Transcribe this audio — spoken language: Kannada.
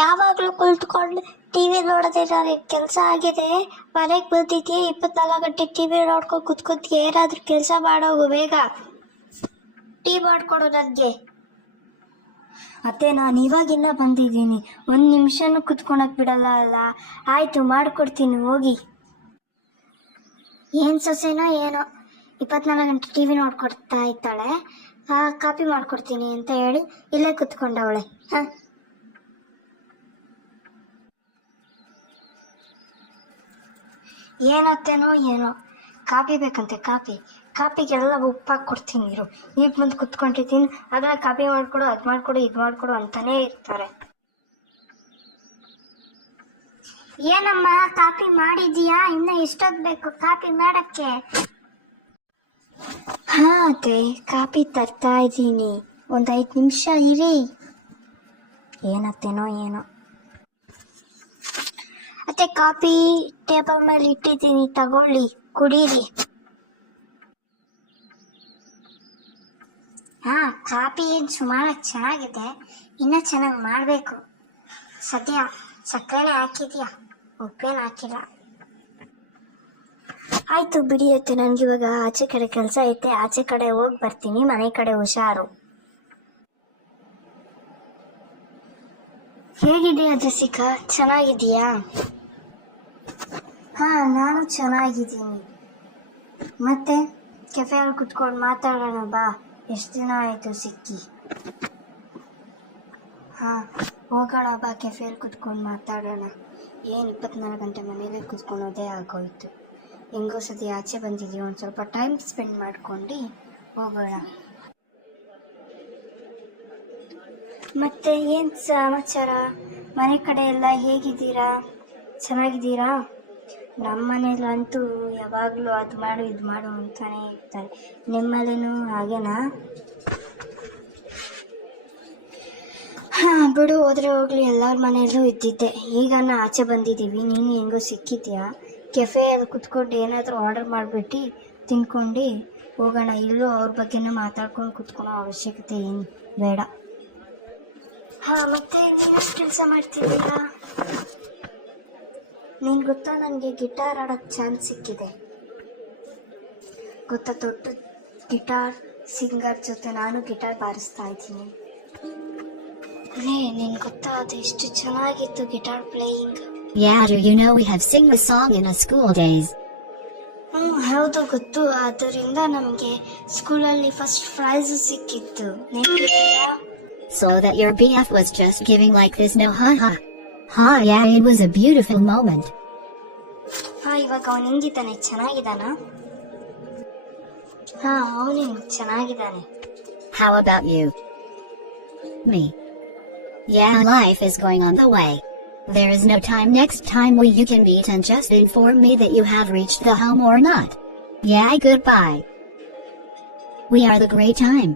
ಯಾವಾಗ್ಲೂ ಕುಳಿತುಕೊಂಡು ಟಿವಿ ನೋಡೋದೇ ನನಗೆ ಕೆಲಸ ಆಗಿದೆ. ಮನೆಗೆ ಬಂದಿದ್ಯಾ 24 ಗಂಟೆ ಟಿವಿ ನೋಡ್ಕೊಂಡು ಕುತ್ಕೊತೀಯ? ಏನಾದ್ರೂ ಕೆಲಸ ಮಾಡೋಗು ಬೇಗ. ಟೀ ಮಾಡ್ಕೊಡು ನನಗೆ. ಅತ್ತೆ, ನಾನು ಇವಾಗಿನ್ನ ಬಂದಿದ್ದೀನಿ, 1 ನಿಮಿಷನೂ ಕುತ್ಕೊಳಕ್ ಬಿಡಲ್ಲ ಅಲ್ಲ. ಆಯ್ತು, ಮಾಡ್ಕೊಡ್ತೀನಿ, ಹೋಗಿ. ಏನು ಸೊಸೆನೋ ಏನೋ 24 ಗಂಟೆ ಟಿವಿ ನೋಡ್ಕೊಡ್ತಾ ಇದ್ದಾಳೆ. ಕಾಪಿ ಮಾಡ್ಕೊಡ್ತೀನಿ ಅಂತ ಹೇಳಿ ಇಲ್ಲೇ ಕುತ್ಕೊಂಡವಳೆ. ಏನತ್ತೇನೋ ಏನೋ, ಕಾಪಿ ಬೇಕಂತೆ. ಕಾಪಿಗೆಲ್ಲ ಉಪ್ಪಾಕಿ ಕೊಡ್ತೀನಿ ಇರು. ಈಗ ಮುಂದೆ ಕುತ್ಕೊಂಡಿದ್ದೀನಿ, ಅದನ್ನ ಕಾಪಿ ಮಾಡ್ಕೊಡು, ಅದು ಮಾಡ್ಕೊಡು, ಇದು ಮಾಡ್ಕೊಡು ಅಂತಾನೇ ಇರ್ತಾರೆ. ಏನಮ್ಮ ಕಾಪಿ ಮಾಡಿದೀಯಾ? ಇನ್ನ ಎಷ್ಟೊತ್ತು ಬೇಕು ಕಾಪಿ ಮಾಡಕ್ಕೆ? ಹಾ ಅತ್ತೆ, ಕಾಪಿ ತರ್ತಾ ಇದ್ದೀನಿ, ಒಂದು 5 ನಿಮಿಷ ಇರಿ. ಏನತ್ತೇನೋ ಏನೋ. ಮತ್ತೆ ಕಾಪಿ ಟೇಬಲ್ ಮೇಲೆ ಇಟ್ಟಿದ್ದೀನಿ, ತಗೊಳ್ಳಿ, ಕುಡೀರಿ. ಕಾಪಿ ಏನು ಸುಮಾರು ಚೆನ್ನಾಗಿದೆ, ಇನ್ನ ಚೆನ್ನಾಗಿ ಮಾಡಬೇಕು. ಸದ್ಯ ಸಕ್ಕರೆನೇ ಹಾಕಿದ್ಯಾ, ಉಪ್ಪೇನು ಹಾಕಿಲ್ಲ. ಆಯ್ತು ಬಿಡಿ ಅತ್ತೆ, ನನಗಿವಾಗ ಆಚೆ ಕಡೆ ಕೆಲಸ ಐತೆ, ಆಚೆ ಕಡೆ ಹೋಗಿ ಬರ್ತೀನಿ. ಮನೆ ಕಡೆ ಹುಷಾರು. ಹೇಗಿದೆಯಾ ಜಸಿಕಾ, ಚೆನ್ನಾಗಿದೆಯಾ? ಹಾ, ನಾನು ಚೆನ್ನಾಗಿದ್ದೀನಿ. ಮತ್ತೆ ಕೆಫೆಯಲ್ಲಿ ಕುತ್ಕೊಂಡು ಮಾತಾಡೋಣ ಬಾ, ಎಷ್ಟು ದಿನ ಆಯಿತು ಸಿಕ್ಕಿ. ಹಾ, ಹೋಗೋಣ ಬಾ, ಕೆಫೆಯಲ್ಲಿ ಕುತ್ಕೊಂಡು ಮಾತಾಡೋಣ. ಏನು 24 ಗಂಟೆ ಮನೇಲೆ ಕುತ್ಕೊಳ್ಳೋದೇ ಆಗೋಯ್ತು. ಹೆಂಗೋ ಸತಿ ಆಚೆ ಬಂದಿದ್ದೀವಿ, ಒಂದು ಸ್ವಲ್ಪ ಟೈಮ್ ಸ್ಪೆಂಡ್ ಮಾಡ್ಕೊಂಡು ಹೋಗೋಣ. ಮತ್ತೆ ಏನು ಸಮಾಚಾರ? ಮನೆ ಕಡೆ ಎಲ್ಲ ಹೇಗಿದ್ದೀರಾ? ಚೆನ್ನಾಗಿದ್ದೀರಾ? ನಮ್ಮ ಮನೇಲಂತೂ ಯಾವಾಗಲೂ ಅದು ಮಾಡು ಇದು ಮಾಡು ಅಂತಾನೆ ಇರ್ತಾರೆ. ನಿಮ್ಮನೇನೂ ಹಾಗೇನಾ? ಹಾಂ ಬಿಡು, ಹೋದ್ರೆ ಹೋಗ್ಲಿ, ಎಲ್ಲರ ಮನೆಯಲ್ಲೂ ಇದ್ದಿದ್ದೆ. ಈಗ ಆಚೆ ಬಂದಿದ್ದೀವಿ, ನೀನು ಹೆಂಗೋ ಸಿಕ್ಕಿದ್ಯಾ. ಕೆಫೆಯಲ್ಲಿ ಕುತ್ಕೊಂಡು ಏನಾದರೂ ಆರ್ಡರ್ ಮಾಡಿಬಿಟ್ಟು ತಿನ್ಕೊಂಡು ಹೋಗೋಣ. ಇಲ್ಲೂ ಅವ್ರ ಬಗ್ಗೆನೂ ಮಾತಾಡ್ಕೊಂಡು ಕುತ್ಕೊಳ್ಳೋ ಅವಶ್ಯಕತೆ ಏನು ಬೇಡ. ಹಾಂ, ಮತ್ತೆ ನೀವು ಕೆಲಸ ಮಾಡ್ತಿದ್ದೀರಾ? ನೀನು ಗೊತ್ತಾ, ನನಗೆ ಗಿಟಾರ್ ಆಡೋಕ್ಕೆ ಚಾನ್ಸ್ ಸಿಕ್ಕಿದೆ ಗೊತ್ತಾ. ದೊಡ್ಡ ಗಿಟಾರ್ ಸಿಂಗರ್ ಜೊತೆ ನಾನು ಗಿಟಾರ್ ಬಾರಿಸ್ತಾ ಇದ್ದೀನಿ. ನಿನ್ ಗೊತ್ತಾ, ಅದು ಎಷ್ಟು ಚೆನ್ನಾಗಿತ್ತು guitar playing. Yeah, do you know we have sing the song in our school days? ಹೌದು ಗೊತ್ತು. ಅದರಿಂದ ನಮಗೆ ಸ್ಕೂಲಲ್ಲಿ ಫಸ್ಟ್ ಪ್ರೈಸ್ ಸಿಕ್ಕಿತ್ತು, ನೆನಪಿದೆಯಾ? So that your BF was just giving like this, no haha. Ha, yeah, it was a beautiful moment. ಇವಾಗ ಅವನು ಹೆಂಗಿದ್ದಾನೆ, ಚೆನ್ನಾಗಿದ್ದಾನ? ಅವನು ಚೆನ್ನಾಗಿದ್ದಾನೆ. How about you? Me? Yeah, life is going on the way. There is no time. Next time you can meet and just inform me that you have reached the home or not. Yeah, goodbye. We are the great time.